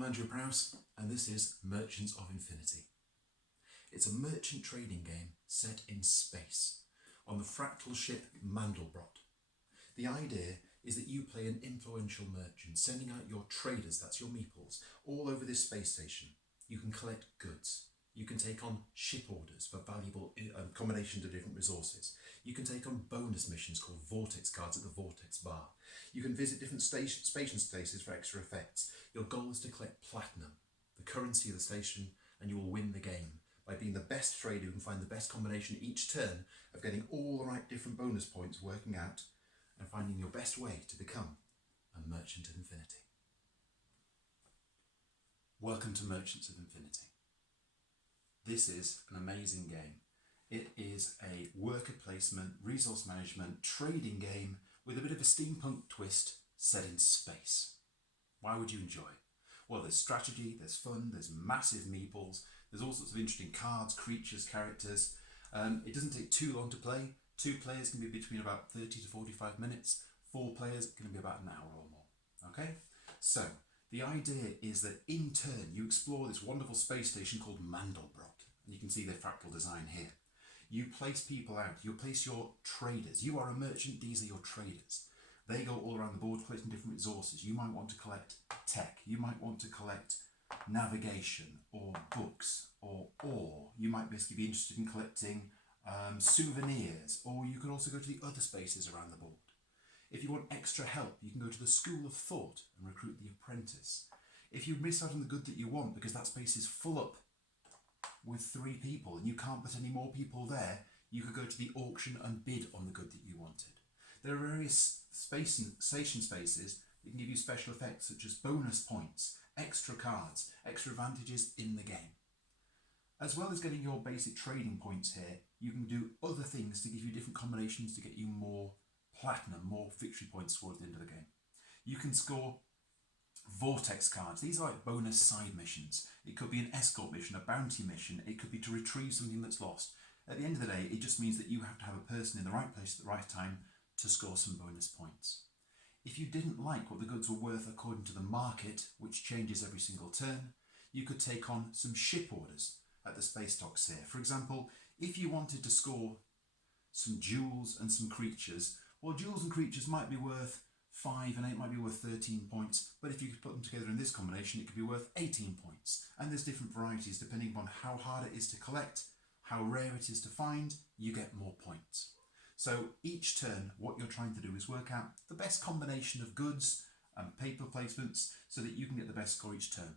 I'm Andrew Prowse, and this is Merchants of Infinity. It's a merchant trading game set in space, on the fractal ship Mandelbrot. The idea is that you play an influential merchant, sending out your traders, that's your meeples, all over this space station. You can collect goods. You can take on ship orders for valuable combinations of different resources. You can take on bonus missions called Vortex cards at the Vortex Bar. You can visit different station spaces for extra effects. Your goal is to collect platinum, the currency of the station, and you will win the game by being the best trader who can find the best combination each turn of getting all the right different bonus points working out and finding your best way to become a Merchant of Infinity. Welcome to Merchants of Infinity. This is an amazing game. It is a worker placement, resource management, trading game with a bit of a steampunk twist set in space. Why would you enjoy it? Well, there's strategy, there's fun, there's massive meeples, there's all sorts of interesting cards, creatures, characters. It doesn't take too long to play. 2 players can be between about 30 to 45 minutes. 4 players can be about an hour or more. Okay? So, the idea is that in turn you explore this wonderful space station called Mandelbrot. And you can see the fractal design here. You place people out, you place your traders. You are a merchant, these are your traders. They go all around the board collecting different resources. You might want to collect tech, you might want to collect navigation or books or ore. You might basically be interested in collecting souvenirs, or you can also go to the other spaces around the board. If you want extra help, you can go to the School of Thought and recruit the apprentice. If you miss out on the good that you want because that space is full up with 3 people and you can't put any more people there, you could go to the auction and bid on the good that you wanted. There are various station spaces that can give you special effects such as bonus points, extra cards, extra advantages in the game. As well as getting your basic trading points here, you can do other things to give you different combinations to get you more platinum, more victory points towards the end of the game. You can score Vortex cards. These are like bonus side missions. It could be an escort mission, a bounty mission. It could be to retrieve something that's lost. At the end of the day, it just means that you have to have a person in the right place at the right time to score some bonus points. If you didn't like what the goods were worth according to the market, which changes every single turn, you could take on some ship orders at the space docks here. For example, if you wanted to score some jewels and some creatures, well, jewels and creatures might be worth 5 and 8 might be worth 13 points, but if you could put them together in this combination, it could be worth 18 points. And there's different varieties depending upon how hard it is to collect, how rare it is to find, you get more points. So each turn, what you're trying to do is work out the best combination of goods and paper placements so that you can get the best score each turn.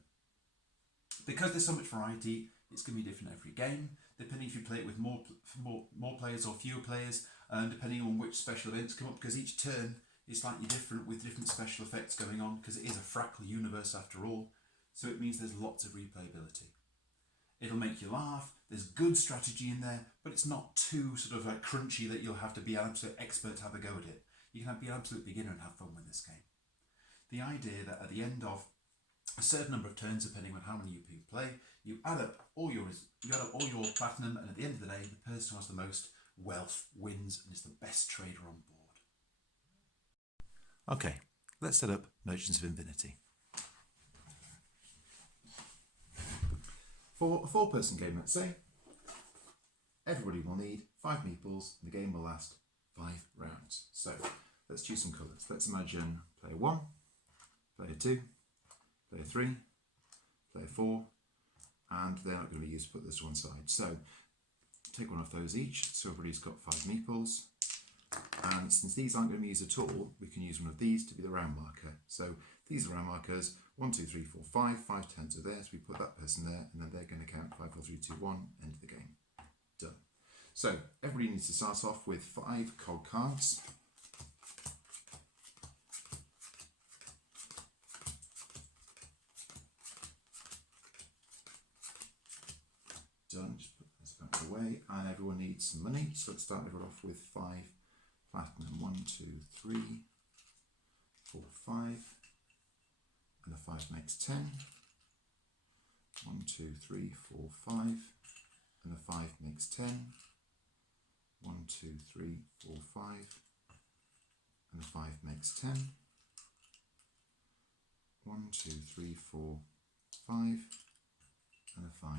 Because there's so much variety, it's going to be different every game, depending if you play it with more players or fewer players, and depending on which special events come up, because each turn is slightly different with different special effects going on, because it is a fractal universe after all, so it means there's lots of replayability. It'll make you laugh, there's good strategy in there, but it's not too sort of like crunchy that you'll have to be an absolute expert to have a go at it. You can be an absolute beginner and have fun with this game. The idea that at the end of a certain number of turns, depending on how many you play, you add up all your platinum, and at the end of the day, the person who has the most wealth wins and is the best trader on board. Okay, let's set up Merchants of Infinity. For a 4-person game, let's say, everybody will need 5 meeples and the game will last 5 rounds. So let's choose some colours. Let's imagine player 1, player 2, player 3, player 4, and they're not going to be used to put this to one side. So take one of those each, so everybody's got 5 meeples. And since these aren't going to be used at all, we can use one of these to be the round marker. So these are round markers, 1, 2, 3, 4, 5, 5 turns are there, so we put that person there, and then they're going to count 5, 4, 3, 2, 1, end of the game. Done. So everybody needs to start off with 5 cog cards. Done, just put this back away, and everyone needs some money, so let's start everyone off with 5 platinum. 1, 2, 3, 4, 5, and the 5 makes 10. 1, 2, 3, 4, 5, and the 5 makes 10. 1, 2, 3, 4, 5, and the 5 makes 10. 1, 2, 3, 4, 5 and a 5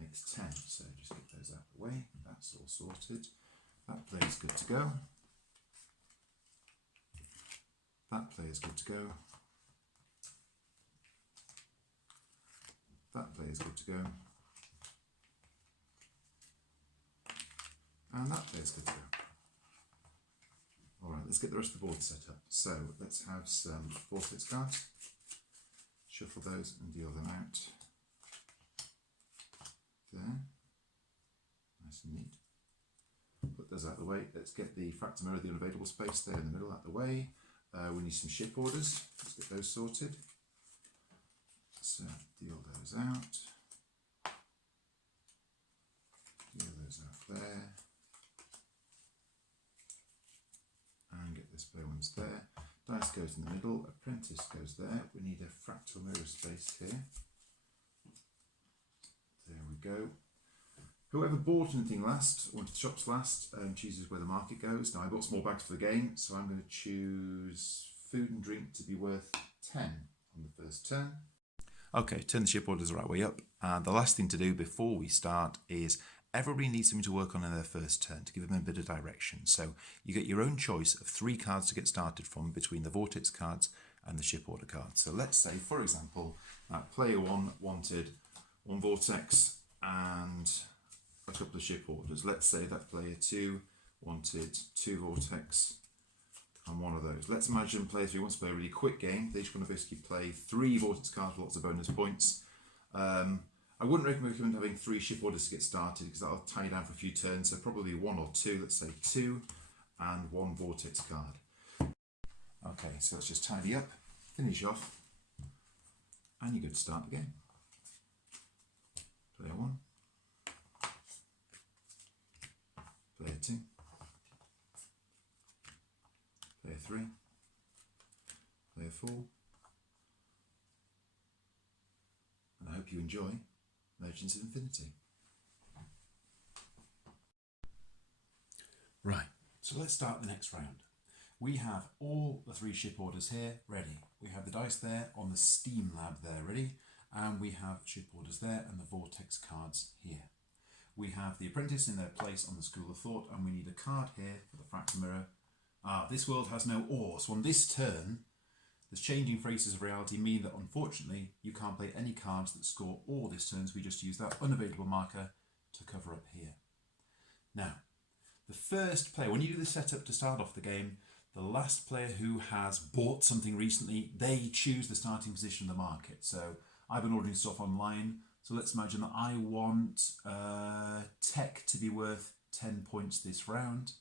makes 10. So just get those out of the way. That's all sorted. That player's good to go. That player's good to go. That player's good to go. And that player's good to go. Alright, let's get the rest of the board set up. So let's have some vortex cards. Shuffle those and deal them out. There. Nice and neat. Put those out of the way. Let's get the fractal mirror, the unavailable space there in the middle, out of the way. We need some ship orders. Let's get those sorted. So deal those out. Deal those out there. And get the spare ones there. Dice goes in the middle. Apprentice goes there. We need a fractal mirror space here. There we go. Whoever bought anything last, went to the shops last, chooses where the market goes. Now I bought small bags for the game, so I'm going to choose food and drink to be worth 10 on the first turn. Okay, turn the ship orders the right way up. And the last thing to do before we start is everybody needs something to work on in their first turn to give them a bit of direction. So you get your own choice of 3 cards to get started from between the vortex cards and the ship order cards. So let's say, for example, player 1 wanted 1 vortex and a couple of ship orders. Let's say that player 2 wanted 2 vortex and 1 of those. Let's imagine player 3 wants to play a really quick game. They're just going to basically play 3 vortex cards with lots of bonus points. I wouldn't recommend having 3 ship orders to get started because that'll tie you down for a few turns. So probably 1 or 2, let's say 2 and 1 vortex card. Okay, so let's just tidy up, finish off, and you're good to start the game. Player 1. Player 2. Player 3. Player 4. And I hope you enjoy Merchants of Infinity. Right, so let's start the next round. We have all the 3 ship orders here ready. We have the dice there on the Steam Lab there ready, and we have ship orders there and the vortex cards here. We have the apprentice in their place on the School of Thought, and we need a card here for the fractal mirror. This world has no ore, so on this turn, the changing phrases of reality mean that unfortunately you can't play any cards that score ore this turn, so we just use that unavailable marker to cover up here. Now, the first player, when you do the setup to start off the game, the last player who has bought something recently, they choose the starting position of the market. So I've been ordering stuff online, so let's imagine that I want tech to be worth 10 points this round.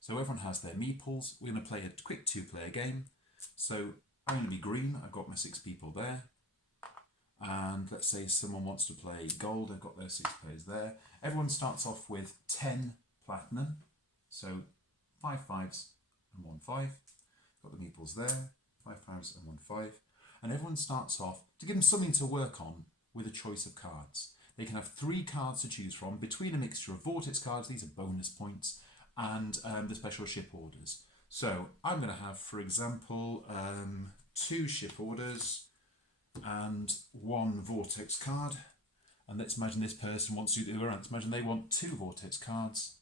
So everyone has their meeples. We're going to play a quick 2-player game. So I'm going to be green. I've got my 6 people there. And let's say someone wants to play gold. I've got their 6 players there. Everyone starts off with 10 platinum. So 5 5s and 1 5. Got the meeples there. 5 5s and 1 5. And everyone starts off to give them something to work on with a choice of cards. They can have 3 cards to choose from between a mixture of vortex cards, these are bonus points, and the special ship orders. So I'm going to have, for example, 2 ship orders and 1 vortex card. And let's imagine this person wants to do the other round. Let's imagine they want 2 vortex cards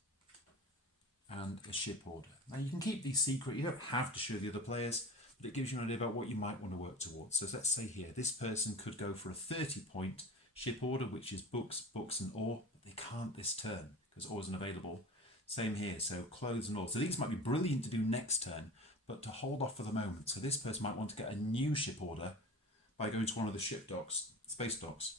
and a ship order. Now you can keep these secret. You don't have to show the other players, but it gives you an idea about what you might want to work towards. So let's say here, this person could go for a 30-point ship order, which is books, books and ore, but they can't this turn because ore isn't available. Same here, so clothes and ore. So these might be brilliant to do next turn, but to hold off for the moment. So this person might want to get a new ship order by going to one of the ship docks, space docks,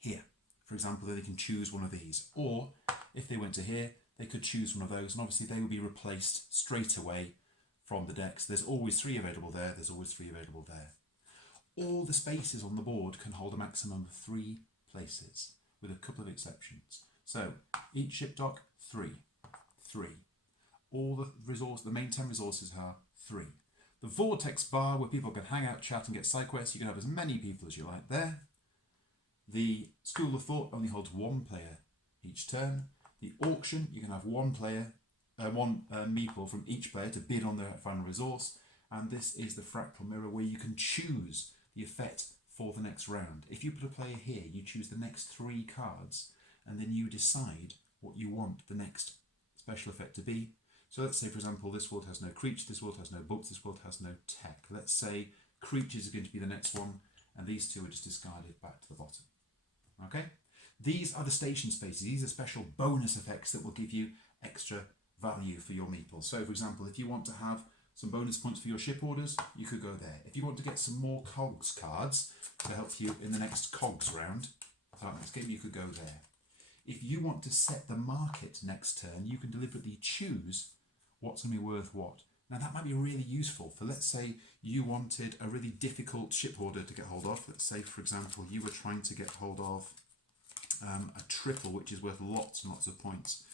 here. For example, they can choose one of these. Or if they went to here, they could choose one of those, and obviously they will be replaced straight away from the decks. There's always 3 available there, there's always 3 available there. All the spaces on the board can hold a maximum of 3 places, with a couple of exceptions. So each ship dock, 3. 3. All the main 10 resources are 3. The vortex bar, where people can hang out, chat and get side quests, you can have as many people as you like there. The School of Thought only holds 1 player each turn. The auction, you can have 1 player, 1 meeple from each player to bid on their final resource. And this is the fractal mirror, where you can choose the effect for the next round. If you put a player here, you choose the next 3 cards, and then you decide what you want the next special effect to be. So let's say, for example, this world has no creature, this world has no books, this world has no tech. Let's say creatures are going to be the next one, and these 2 are just discarded back to the bottom. Okay? These are the station spaces. These are special bonus effects that will give you extra value for your meeples. So, for example, if you want to have some bonus points for your ship orders, you could go there. If you want to get some more cogs cards to help you in the next cogs round, next game, you could go there. If you want to set the market next turn, you can deliberately choose what's going to be worth what. Now that might be really useful for, let's say you wanted a really difficult ship order to get hold of. Let's say, for example, you were trying to get hold of a triple which is worth lots and lots of points.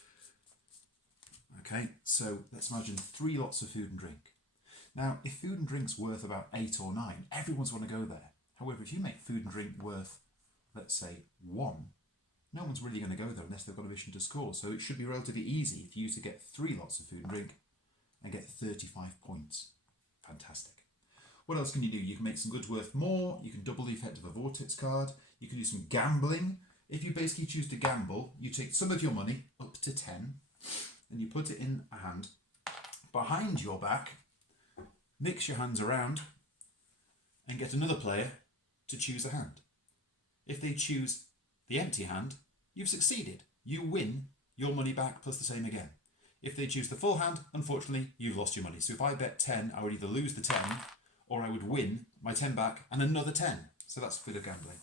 Okay, so let's imagine 3 lots of food and drink. Now, if food and drink's worth about 8 or 9, everyone's going to go there. However, if you make food and drink worth, let's say, 1, no one's really going to go there unless they've got a mission to score. So it should be relatively easy for you to get 3 lots of food and drink and get 35 points. Fantastic. What else can you do? You can make some goods worth more. You can double the effect of a vortex card. You can do some gambling. If you basically choose to gamble, you take some of your money, up to 10, and you put it in a hand. Behind your back, mix your hands around and get another player to choose a hand. If they choose the empty hand, you've succeeded. You win your money back plus the same again. If they choose the full hand, unfortunately, you've lost your money. So if I bet 10, I would either lose the 10 or I would win my 10 back and another 10. So that's a bit of gambling.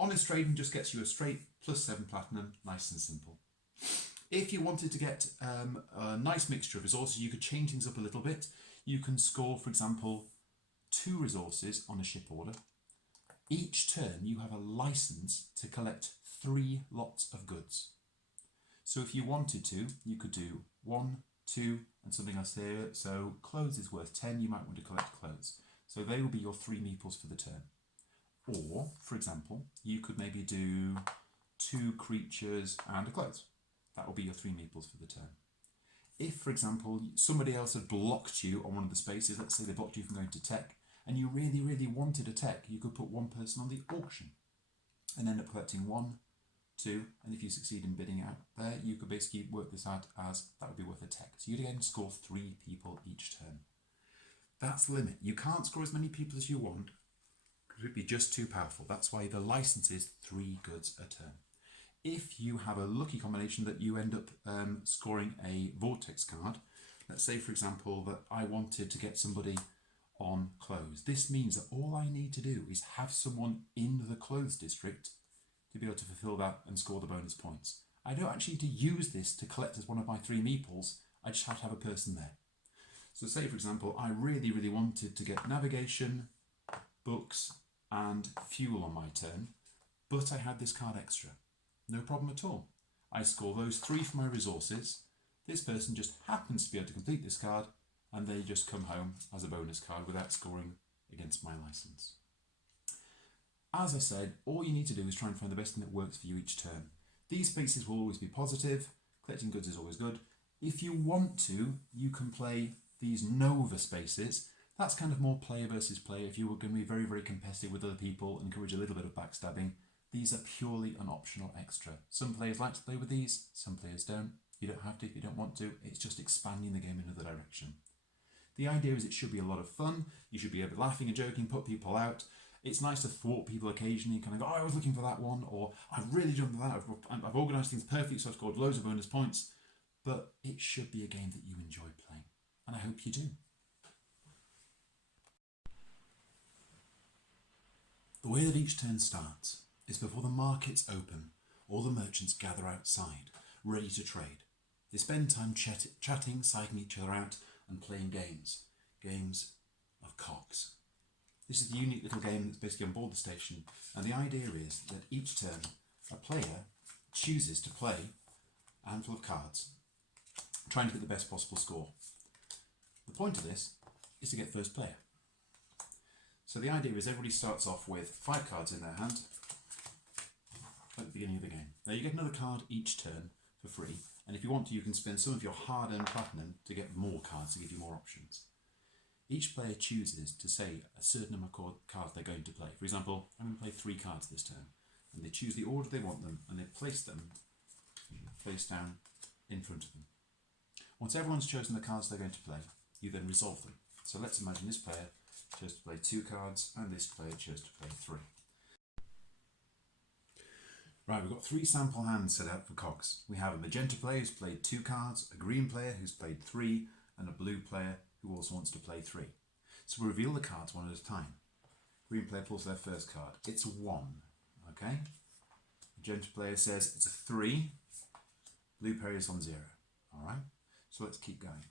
Honest trading just gets you a straight +7 platinum, nice and simple. If you wanted to get a nice mixture of resources, you could change things up a little bit. You can score, for example, 2 resources on a ship order. Each turn you have a license to collect 3 lots of goods. So if you wanted to, you could do 1, 2 and something else here. So clothes is worth 10, you might want to collect clothes. So they will be your 3 meeples for the turn. Or, for example, you could maybe do 2 creatures and a clothes. That will be your 3 meeples for the turn. If, for example, somebody else had blocked you on one of the spaces, let's say they blocked you from going to tech, and you really, really wanted a tech, you could put 1 person on the auction and end up collecting 1, 2, and if you succeed in bidding out there, you could basically work this out as that would be worth a tech. So you'd again score 3 people each turn. That's the limit. You can't score as many people as you want because it would be just too powerful. That's why the license is 3 goods a turn. If you have a lucky combination that you end up scoring a vortex card, let's say, for example, that I wanted to get somebody on clothes. This means that all I need to do is have someone in the clothes district to be able to fulfill that and score the bonus points. I don't actually need to use this to collect as one of my 3 meeples. I just have to have a person there. So say, for example, I really, really wanted to get navigation, books, and fuel on my turn, but I had this card extra. No problem at all. I score those 3 for my resources. This person just happens to be able to complete this card, and they just come home as a bonus card without scoring against my license. As I said, all you need to do is try and find the best thing that works for you each turn. These spaces will always be positive. Collecting goods is always good. If you want to, you can play these Nova spaces. That's kind of more player versus player. If you were going to be very, very competitive with other people and encourage a little bit of backstabbing, these are purely an optional extra. Some players like to play with these, some players don't. You don't have to if you don't want to. It's just expanding the game in another direction. The idea is it should be a lot of fun. You should be able to laughing and joking, put people out. It's nice to thwart people occasionally, kind of go, oh, I was looking for that one, or I've really done that, I've organised things perfectly, so I've scored loads of bonus points. But it should be a game that you enjoy playing, and I hope you do. The way that each turn starts is before the markets open, all the merchants gather outside, ready to trade. They spend time chatting, psyching each other out, and playing games of cogs. This is the unique little game that's basically on board the station, and the idea is that each turn a player chooses to play a handful of cards, trying to get the best possible score. The point of this is to get first player. So the idea is everybody starts off with 5 cards in their hand at the beginning of the game. Now you get another card each turn for free, and if you want to, you can spend some of your hard-earned platinum to get more cards to give you more options. each player chooses to say a certain number of cards they're going to play. For example, I'm going to play 3 cards this turn, and they choose the order they want them, and they place them face down in front of them. Once everyone's chosen the cards they're going to play, you then resolve them. So let's imagine this player chose to play 2 cards, and this player chose to play 3. Right, we've got 3 sample hands set out for cogs. We have a magenta player who's played 2 cards, a green player who's played 3, and a blue player who also wants to play 3. So we'll reveal the cards one at a time. Green player pulls their first card. It's a 1, okay? Magenta player says it's a 3. Blue player is on 0, all right? So let's keep going.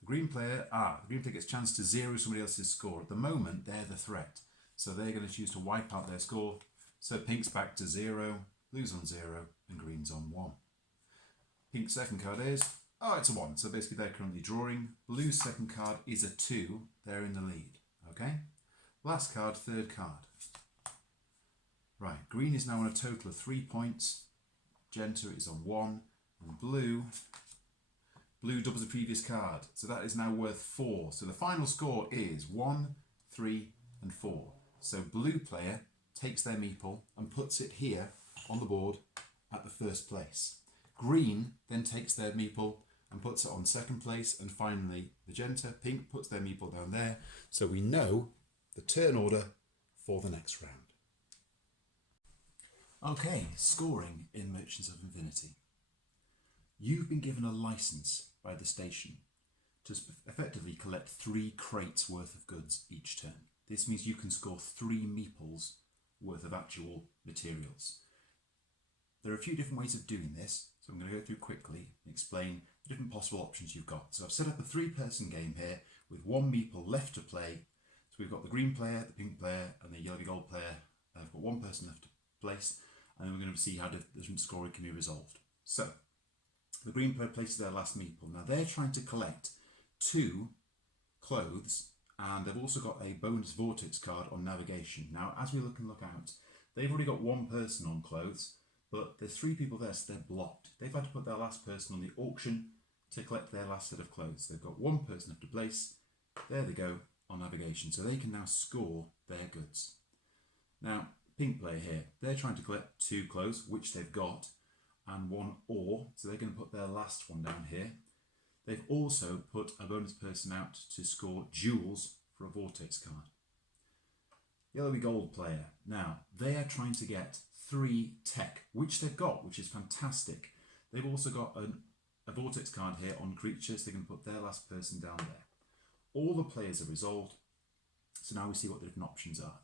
The green player gets a chance to 0 somebody else's score. At the moment, they're the threat. So they're going to choose to wipe out their score. So pink's back to 0, blue's on 0, and green's on 1. Pink's second card is, it's a 1. So basically they're currently drawing. Blue's second card is a 2. They're in the lead, okay? Last card, third card. Right, green is now on a total of 3 points. Magenta is on 1, and blue doubles the previous card. So that is now worth 4. So the final score is 1, 3, and 4. So blue player takes their meeple and puts it here on the board at the first place. Green then takes their meeple and puts it on second place, and finally magenta, pink, puts their meeple down there. So we know the turn order for the next round. Okay, scoring in Merchants of Infinity. You've been given a license by the station to effectively collect 3 crates worth of goods each turn. This means you can score 3 meeples worth of actual materials. There are a few different ways of doing this, so I'm going to go through quickly and explain the different possible options you've got. So I've set up a 3-person game here with 1 meeple left to play. So we've got the green player, the pink player, and the yellow gold player. I've got 1 person left to place, and then we're going to see how the different scoring can be resolved. So the green player places their last meeple. Now they're trying to collect 2 clothes, and they've also got a bonus vortex card on navigation. Now as we look out, they've already got 1 person on clothes, but there's 3 people there, so they're blocked. They've had to put their last person on the auction to collect their last set of clothes. They've got 1 person left to place. There they go on navigation, so they can now score their goods. Now pink player here, they're trying to collect 2 clothes, which they've got, and 1 ore, so they're going to put their last one down here. They've also put a bonus person out to score jewels for a vortex card. Yellowy gold player, now they are trying to get 3 tech, which they've got, which is fantastic. They've also got a vortex card here on creatures. They can put their last person down there. All the players are resolved, so now we see what the different options are.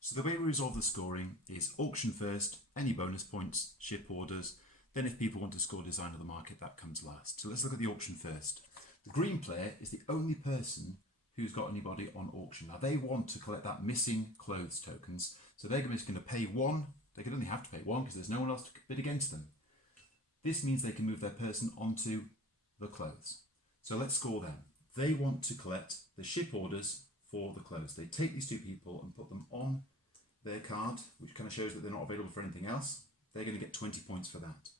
So the way we resolve the scoring is auction first, any bonus points, ship orders, then if people want to score design of the market, that comes last. So let's look at the auction first. The green player is the only person who's got anybody on auction. Now they want to collect that missing clothes tokens, so they're just going to pay 1. They can only have to pay 1 because there's no one else to bid against them. This means they can move their person onto the clothes. So let's score them. They want to collect the ship orders for the clothes. They take these 2 people and put them on their card, which kind of shows that they're not available for anything else. They're going to get 20 points for that.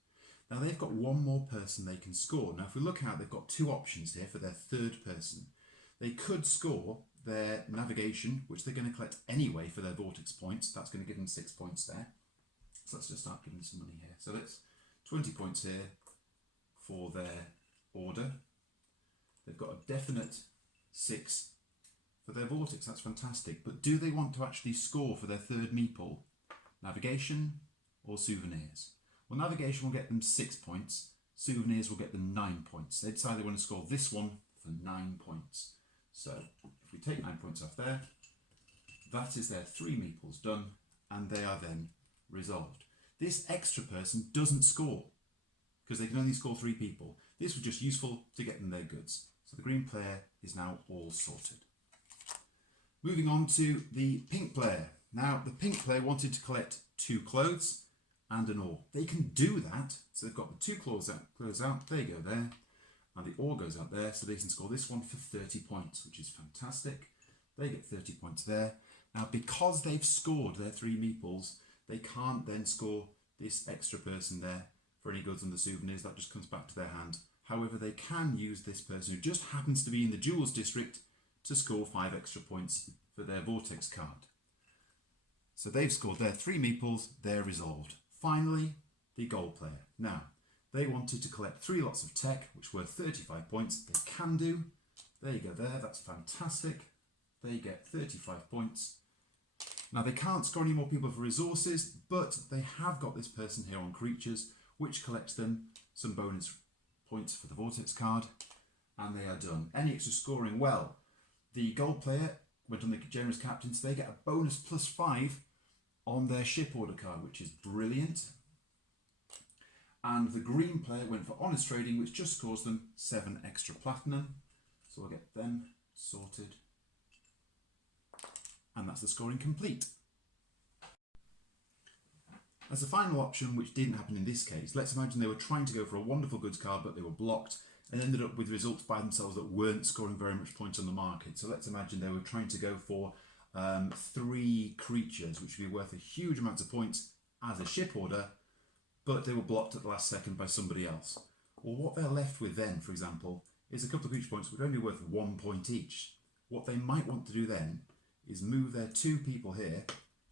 Now they've got 1 more person they can score. Now if we look out, they've got 2 options here for their 3rd person. They could score their navigation, which they're going to collect anyway for their vortex points. That's going to give them 6 points there. So let's just start giving them some money here. So that's 20 points here for their order. They've got a definite 6 for their vortex. That's fantastic. But do they want to actually score for their 3rd meeple? Navigation or souvenirs? Well, navigation will get them 6 points. Souvenirs will get them 9 points. They decide they want to score this one for 9 points. So if we take 9 points off there, that is their 3 meeples done, and they are then resolved. This extra person doesn't score because they can only score 3 people. This was just useful to get them their goods. So the green player is now all sorted. Moving on to the pink player. Now the pink player wanted to collect 2 clothes and an ore. They can do that. So they've got the 2 clothes out, they go there, and the ore goes out there, so they can score this one for 30 points, which is fantastic. They get 30 points there. Now because they've scored their 3 meeples, they can't then score this extra person there for any goods on the souvenirs. That just comes back to their hand. However, they can use this person who just happens to be in the duels district to score 5 extra points for their Vortex card. So they've scored their 3 meeples, they're resolved. Finally, the gold player. Now, they wanted to collect 3 lots of tech, which were 35 points. They can do. There you go there, that's fantastic. They get 35 points. Now, they can't score any more people for resources, but they have got this person here on creatures, which collects them some bonus points for the Vortex card, and they are done. Any extra scoring? Well, the gold player went on the generous captain, so they get a bonus +5 on their ship order card, which is brilliant. And the green player went for honest trading, which just scores them 7 extra platinum. So we'll get them sorted. And that's the scoring complete. As a final option, which didn't happen in this case, let's imagine they were trying to go for a wonderful goods card, but they were blocked and ended up with results by themselves that weren't scoring very much points on the market. So let's imagine they were trying to go for 3 creatures, which would be worth a huge amount of points as a ship order, but they were blocked at the last second by somebody else. Well, what they're left with then, for example, is a couple of creature points which would only be worth 1 point each. What they might want to do then is move their 2 people here,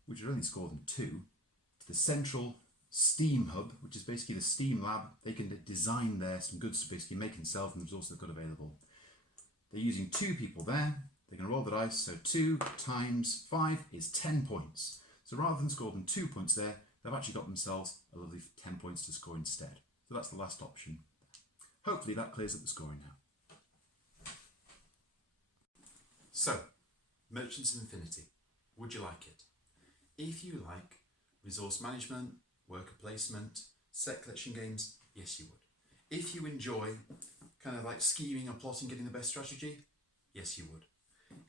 which would only score them 2, to the central Steam hub, which is basically the Steam lab. They can design there some goods to basically make and sell from the resources they've got available. They're using 2 people there. They're going to roll the dice, so 2 times 5 is 10 points. So rather than score them 2 points there, they've actually got themselves a lovely 10 points to score instead. So that's the last option. Hopefully that clears up the scoring now. So, Merchants of Infinity, would you like it? If you like resource management, worker placement, set collection games, yes you would. If you enjoy kind of like scheming and plotting, getting the best strategy, yes you would.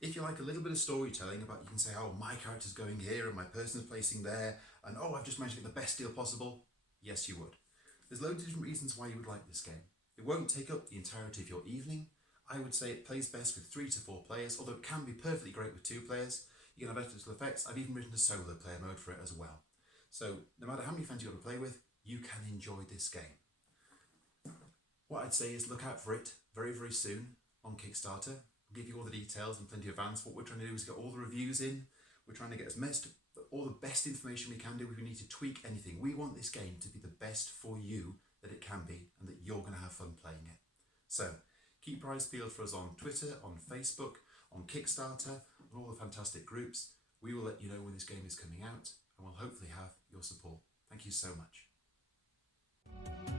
If you like a little bit of storytelling about, you can say, oh, my character's going here and my person is placing there, and oh, I've just managed to get the best deal possible, yes you would. There's loads of different reasons why you would like this game. It won't take up the entirety of your evening. I would say it plays best with 3 to 4 players, although it can be perfectly great with 2 players. You can have extra effects. I've even written a solo player mode for it as well. So no matter how many friends you've got to play with, you can enjoy this game. What I'd say is look out for it very, very soon on Kickstarter. I'll give you all the details and plenty of advance. What we're trying to do is get all the reviews in. We're trying to get all the best information we can do. If we need to tweak anything, we want this game to be the best for you that it can be, and that you're going to have fun playing it. So keep your eyes peeled for us on Twitter, on Facebook, on Kickstarter, on all the fantastic groups. We will let you know when this game is coming out, and we'll hopefully have your support. Thank you so much.